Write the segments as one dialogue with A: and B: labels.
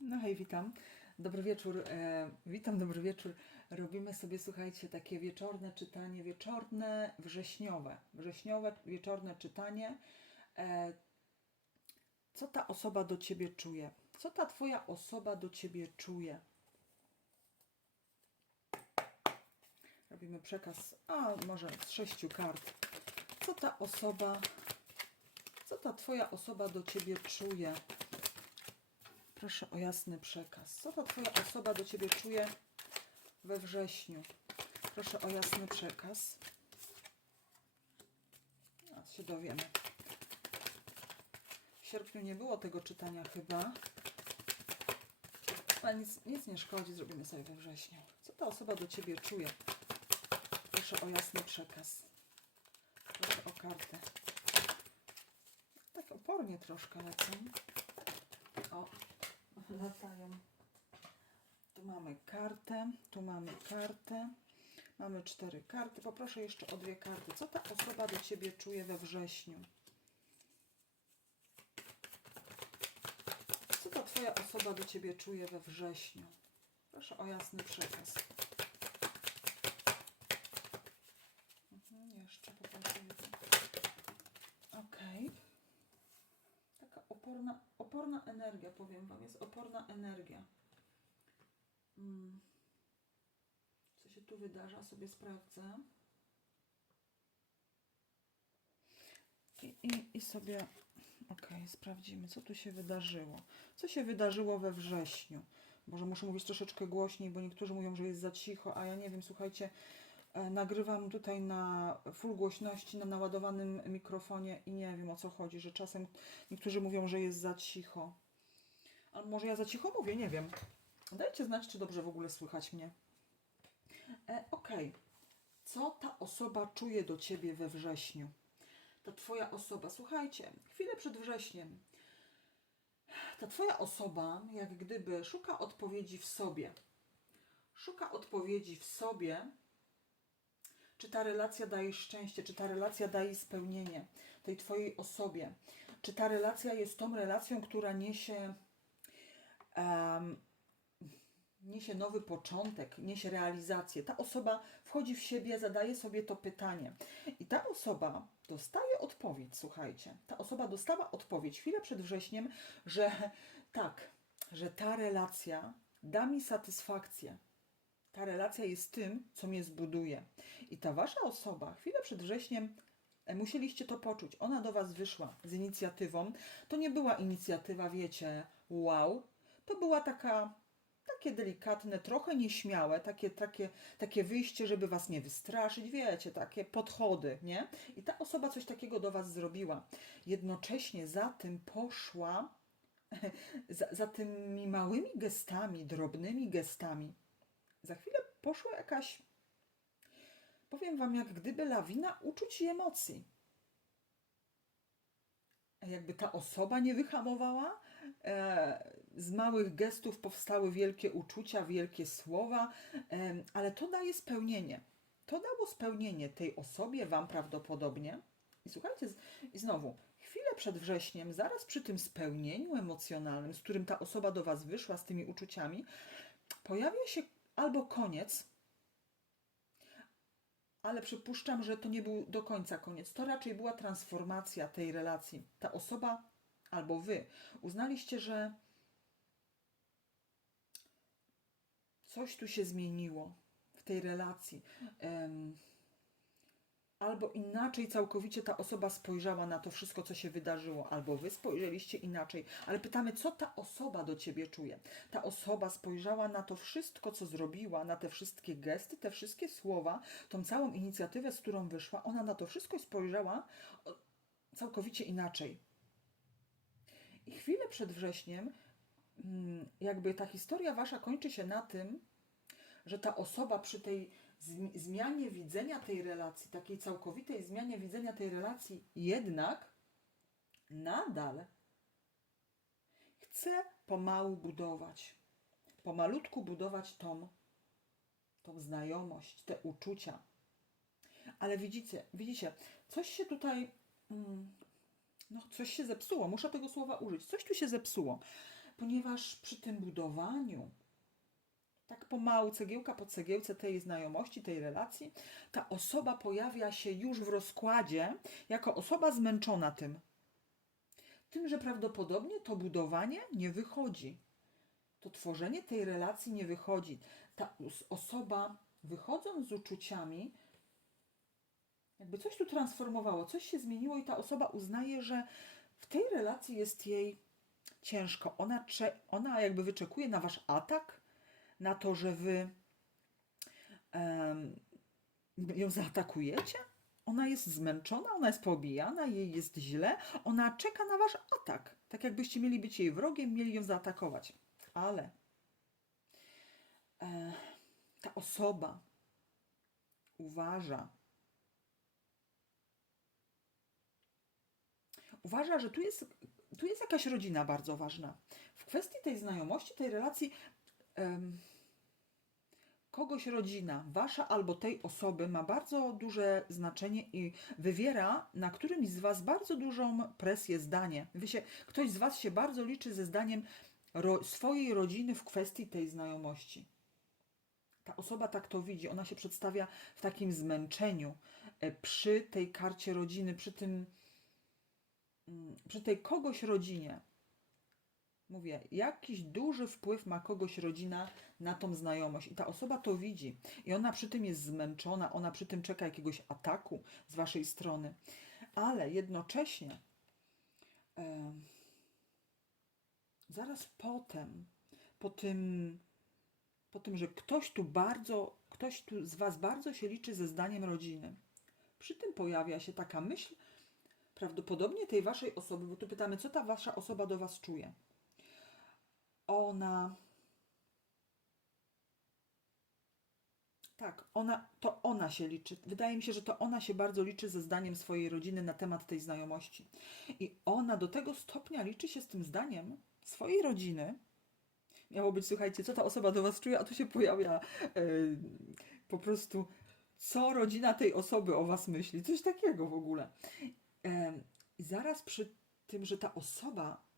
A: No hej, witam. Dobry wieczór. E, witam, dobry wieczór. Robimy sobie, słuchajcie, takie wieczorne czytanie, wieczorne, wrześniowe. Wrześniowe, wieczorne czytanie. E, co ta osoba do ciebie czuje? Co ta twoja osoba do ciebie czuje? Robimy przekaz, a może z sześciu kart. Co ta osoba, co ta twoja osoba do ciebie czuje? Proszę o jasny przekaz. Co ta Twoja osoba do Ciebie czuje we wrześniu? Proszę o jasny przekaz. A się dowiemy. W sierpniu nie było tego czytania chyba. Ale nic, nic nie szkodzi, zrobimy sobie we wrześniu. Co ta osoba do Ciebie czuje? Proszę o jasny przekaz. Proszę o kartę. Tak opornie troszkę lecą. O, latają. Tu mamy kartę, tu mamy kartę. Mamy cztery karty. Poproszę jeszcze o dwie karty. Co ta osoba do Ciebie czuje we wrześniu? Co ta Twoja osoba do Ciebie czuje we wrześniu? Proszę o jasny przekaz. Mhm, jeszcze poproszę jedno. Okej. Taka oporna, oporna energia, powiem Wam. Jest oporna energia. Mm. Co się tu wydarza, sobie sprawdzę. I, i, i sobie, okej, sprawdzimy, co tu się wydarzyło. Co się wydarzyło we wrześniu? Może muszę mówić troszeczkę głośniej, bo niektórzy mówią, że jest za cicho, a ja nie wiem, słuchajcie, nagrywam tutaj na full głośności, na naładowanym mikrofonie i nie wiem o co chodzi, że czasem niektórzy mówią, że jest za cicho. Ale może ja za cicho mówię, nie wiem. Dajcie znać, czy dobrze w ogóle słychać mnie. E, Okej. Co ta osoba czuje do ciebie we wrześniu? Ta twoja osoba, słuchajcie, chwilę przed wrześniem. Ta twoja osoba, jak gdyby, szuka odpowiedzi w sobie. Szuka odpowiedzi w sobie, czy ta relacja daje szczęście, czy ta relacja daje spełnienie tej twojej osobie. Czy ta relacja jest tą relacją, która niesie. em, niesie nowy początek, niesie realizację. Ta osoba wchodzi w siebie, zadaje sobie to pytanie. I ta osoba dostaje odpowiedź, słuchajcie. Ta osoba dostała odpowiedź chwilę przed wrześniem, że tak, że ta relacja da mi satysfakcję. Ta relacja jest tym, co mnie zbuduje. I ta wasza osoba chwilę przed wrześniem e, Musieliście to poczuć. Ona do Was wyszła z inicjatywą. To nie była inicjatywa, wiecie, wow. To była taka takie delikatne, trochę nieśmiałe, takie, takie, takie wyjście, żeby was nie wystraszyć, wiecie, takie podchody, nie? I ta osoba coś takiego do was zrobiła. Jednocześnie za tym poszła, za, za tymi małymi gestami, drobnymi gestami, za chwilę poszła jakaś, powiem wam, jak gdyby lawina uczuć i emocji. Jakby ta osoba nie wyhamowała, e, z małych gestów powstały wielkie uczucia, wielkie słowa, em, ale to daje spełnienie. To dało spełnienie tej osobie, Wam prawdopodobnie. I słuchajcie, i znowu, chwilę przed wrześniem, zaraz przy tym spełnieniu emocjonalnym, z którym ta osoba do Was wyszła, z tymi uczuciami, pojawia się albo koniec, ale przypuszczam, że to nie był do końca koniec. To raczej była transformacja tej relacji. Ta osoba albo wy uznaliście, że coś tu się zmieniło w tej relacji. Em, albo inaczej całkowicie ta osoba spojrzała na to wszystko, co się wydarzyło, albo wy spojrzeliście inaczej. Ale pytamy, co ta osoba do ciebie czuje? Ta osoba spojrzała na to wszystko, co zrobiła, na te wszystkie gesty, te wszystkie słowa, tą całą inicjatywę, z którą wyszła. Ona na to wszystko spojrzała całkowicie inaczej. I chwilę przed wrześniem, mm, jakby ta historia wasza kończy się na tym, że ta osoba przy tej zmianie widzenia tej relacji, takiej całkowitej zmianie widzenia tej relacji, jednak nadal chce pomału budować, pomalutku budować tą, tą znajomość, te uczucia. Ale widzicie, widzicie, coś się tutaj, mm, no coś się zepsuło, muszę tego słowa użyć, coś tu się zepsuło. ponieważ przy tym budowaniu, tak pomału, cegiełka po cegiełce tej znajomości, tej relacji, ta osoba pojawia się już w rozkładzie jako osoba zmęczona tym. Tym, że prawdopodobnie to budowanie nie wychodzi. To tworzenie tej relacji nie wychodzi. Ta osoba, wychodząc z uczuciami, jakby coś tu transformowało, coś się zmieniło i ta osoba uznaje, że w tej relacji jest jej ciężko. Ona, ona jakby wyczekuje na wasz atak, na to, że wy em, ją zaatakujecie. Ona jest zmęczona, ona jest poobijana, jej jest źle. Ona czeka na wasz atak. Tak jakbyście mieli być jej wrogiem, mieli ją zaatakować. Ale e, ta osoba uważa, uważa, że tu jest, tu jest jakaś rodzina bardzo ważna. W kwestii tej znajomości, tej relacji, em, kogoś rodzina, wasza albo tej osoby ma bardzo duże znaczenie i wywiera na którymś z was bardzo dużą presję zdanie. Wy się, ktoś z was się bardzo liczy ze zdaniem ro, swojej rodziny w kwestii tej znajomości. Ta osoba tak to widzi, ona się przedstawia w takim zmęczeniu e, przy tej karcie rodziny, przy tym, mm, przy tej kogoś rodzinie. Mówię, jakiś duży wpływ ma kogoś rodzina na tą znajomość i ta osoba to widzi. I ona przy tym jest zmęczona, ona przy tym czeka jakiegoś ataku z waszej strony, ale jednocześnie em, zaraz potem, po tym, po tym, że ktoś tu bardzo, ktoś tu z was bardzo się liczy ze zdaniem rodziny, przy tym pojawia się taka myśl prawdopodobnie tej waszej osoby, bo tu pytamy, co ta wasza osoba do was czuje ona. Tak, ona, to ona się liczy. Wydaje mi się, że to ona się bardzo liczy ze zdaniem swojej rodziny na temat tej znajomości. I ona do tego stopnia liczy się z tym zdaniem swojej rodziny. Miało być, słuchajcie, co ta osoba do was czuje, a tu się pojawia e, po prostu, co rodzina tej osoby o was myśli. Coś takiego w ogóle. I zaraz przy tym, że ta osoba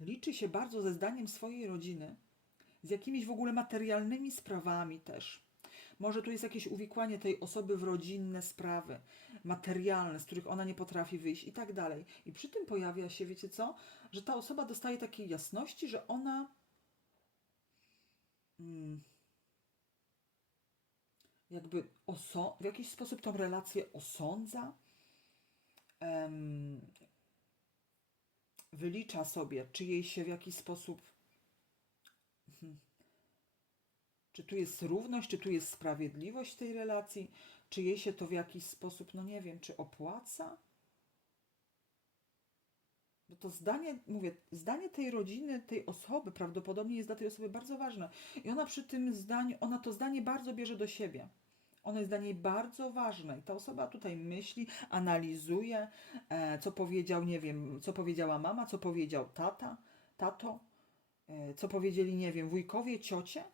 A: liczy się bardzo ze zdaniem swojej rodziny, z jakimiś w ogóle materialnymi sprawami też. Może tu jest jakieś uwikłanie tej osoby w rodzinne sprawy, materialne, z których ona nie potrafi wyjść i tak dalej. I przy tym pojawia się, wiecie co, że ta osoba dostaje takiej jasności, że ona mm, jakby oso- w jakiś sposób tą relację osądza, em, wylicza sobie, czy jej się w jakiś sposób. Hmm, Czy tu jest równość, czy tu jest sprawiedliwość tej relacji, czy jej się to w jakiś sposób, no nie wiem, czy opłaca? Bo to zdanie, mówię, zdanie tej rodziny, tej osoby prawdopodobnie jest dla tej osoby bardzo ważne. I ona przy tym zdaniu, ona to zdanie bardzo bierze do siebie. Ono jest dla niej bardzo ważne. I ta osoba tutaj myśli, analizuje, e, co powiedział, nie wiem, co powiedziała mama, co powiedział tata, tato, e, co powiedzieli, nie wiem, wujkowie, ciocie.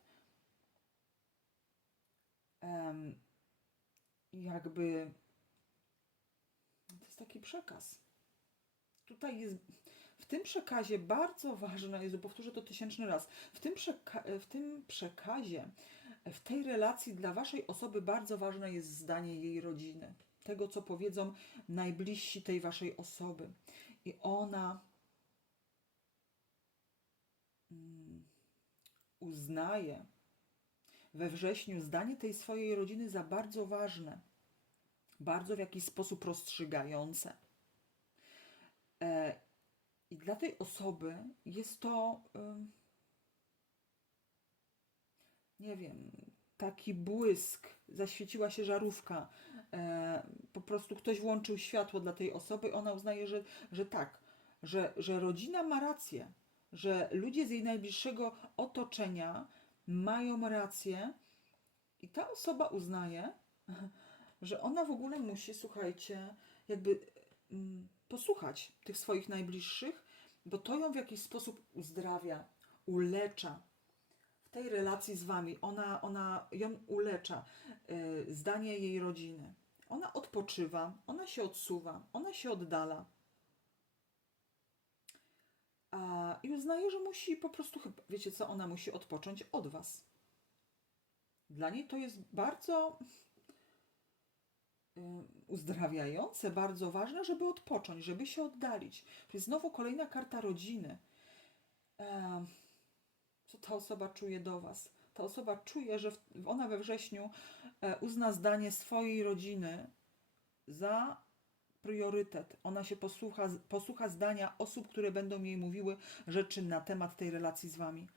A: Jakby to jest taki przekaz. Tutaj jest, w tym przekazie bardzo ważne, Jezu, powtórzę to tysięczny raz, w tym, przeka- w tym przekazie, w tej relacji dla waszej osoby bardzo ważne jest zdanie jej rodziny, tego, co powiedzą najbliżsi tej waszej osoby. I ona mm, uznaje we wrześniu zdanie tej swojej rodziny za bardzo ważne, bardzo w jakiś sposób rozstrzygające. E, I dla tej osoby jest to, nie wiem, taki błysk, zaświeciła się żarówka, e, po prostu ktoś włączył światło dla tej osoby, ona uznaje, że, że tak, że, że rodzina ma rację, że ludzie z jej najbliższego otoczenia mają rację i ta osoba uznaje, że ona w ogóle musi, słuchajcie, jakby mm, posłuchać tych swoich najbliższych, bo to ją w jakiś sposób uzdrawia, ulecza. Tej relacji z wami, ona, ona ją ulecza, y, zdanie jej rodziny. Ona odpoczywa, ona się odsuwa, ona się oddala. I uznaje, że musi po prostu, wiecie co, ona musi odpocząć od Was. Dla niej to jest bardzo y, uzdrawiające, bardzo ważne, żeby odpocząć, żeby się oddalić. Jest znowu kolejna karta rodziny. Ta osoba czuje do Was? Ta osoba czuje, że ona we wrześniu e, uzna zdanie swojej rodziny za priorytet. Ona się posłucha, posłucha zdania osób, które będą jej mówiły rzeczy na temat tej relacji z Wami.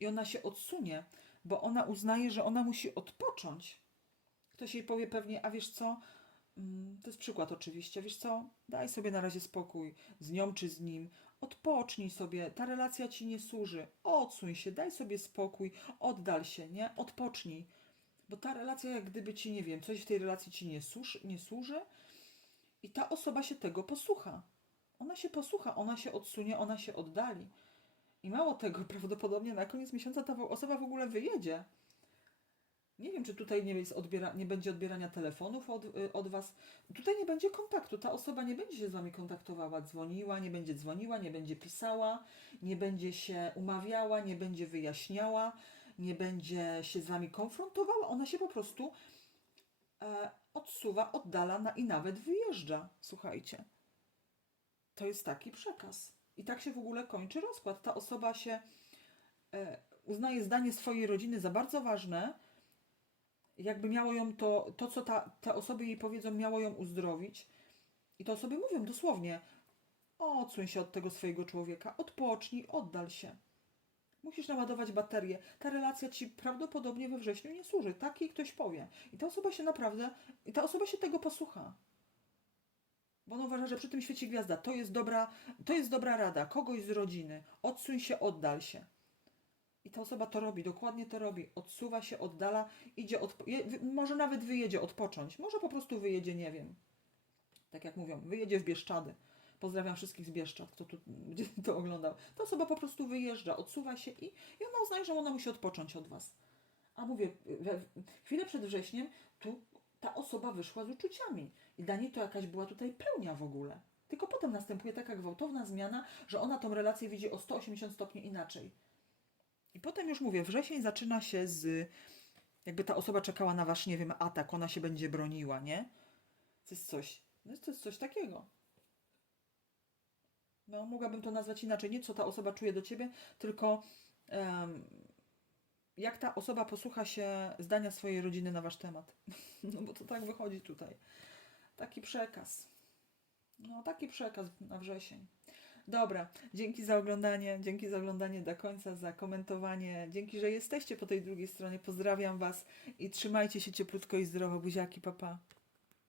A: I ona się odsunie, bo ona uznaje, że ona musi odpocząć. Ktoś jej powie pewnie, a wiesz co, Mm, to jest przykład oczywiście, wiesz co, daj sobie na razie spokój z nią czy z nim, odpocznij sobie, ta relacja ci nie służy, odsuń się, daj sobie spokój, oddal się, nie, odpocznij, bo ta relacja jak gdyby ci, nie wiem, coś w tej relacji ci nie, służy, nie służy i ta osoba się tego posłucha. Ona się posłucha, ona się odsunie, ona się oddali. I mało tego, prawdopodobnie na koniec miesiąca ta osoba w ogóle wyjedzie. Nie wiem, czy tutaj nie, jest odbiera, nie będzie odbierania telefonów od, y, od Was. Tutaj nie będzie kontaktu. Ta osoba nie będzie się z Wami kontaktowała, dzwoniła, nie będzie dzwoniła, nie będzie pisała, nie będzie się umawiała, nie będzie wyjaśniała, nie będzie się z Wami konfrontowała. Ona się po prostu e, odsuwa, oddala na, i nawet wyjeżdża. Słuchajcie. To jest taki przekaz. I tak się w ogóle kończy rozkład. Ta osoba się e, uznaje zdanie swojej rodziny za bardzo ważne, jakby miało ją to, to co ta, te osoby jej powiedzą, miało ją uzdrowić. I te osoby mówią dosłownie, odsuń się od tego swojego człowieka, odpocznij, oddal się. Musisz naładować baterię. Ta relacja ci prawdopodobnie we wrześniu nie służy. Tak jej ktoś powie. I ta osoba się naprawdę, i ta osoba się tego posłucha. Bo ona uważa, że przy tym świecie gwiazda to jest dobra, to jest dobra rada kogoś z rodziny. Odsuń się, oddal się. I ta osoba to robi, dokładnie to robi. Odsuwa się, oddala, idzie, wy- może nawet wyjedzie odpocząć. Może po prostu wyjedzie, nie wiem. Tak jak mówią, wyjedzie w Bieszczady. Pozdrawiam wszystkich z Bieszczad, kto tu będzie to oglądał. Ta osoba po prostu wyjeżdża, odsuwa się i, i ona uznaje, że ona musi odpocząć od Was. A mówię, we, chwilę przed wrześniem tu ta osoba wyszła z uczuciami. I dla niej to jakaś była tutaj pełnia w ogóle. Tylko potem następuje taka gwałtowna zmiana, że ona tą relację widzi o 180 stopni inaczej. I potem już mówię, wrzesień zaczyna się z. Jakby ta osoba czekała na wasz, nie wiem, atak, ona się będzie broniła, nie? To jest coś. No to jest coś takiego. No, mogłabym to nazwać inaczej. Nie co ta osoba czuje do ciebie, tylko em, jak ta osoba posłucha się zdania swojej rodziny na wasz temat. No bo to tak wychodzi tutaj. Taki przekaz. No, taki przekaz na wrzesień. Dobra, dzięki za oglądanie, dzięki za oglądanie do końca, za komentowanie, dzięki, że jesteście po tej drugiej stronie. Pozdrawiam Was i trzymajcie się cieplutko i zdrowo, buziaki, papa. Pa.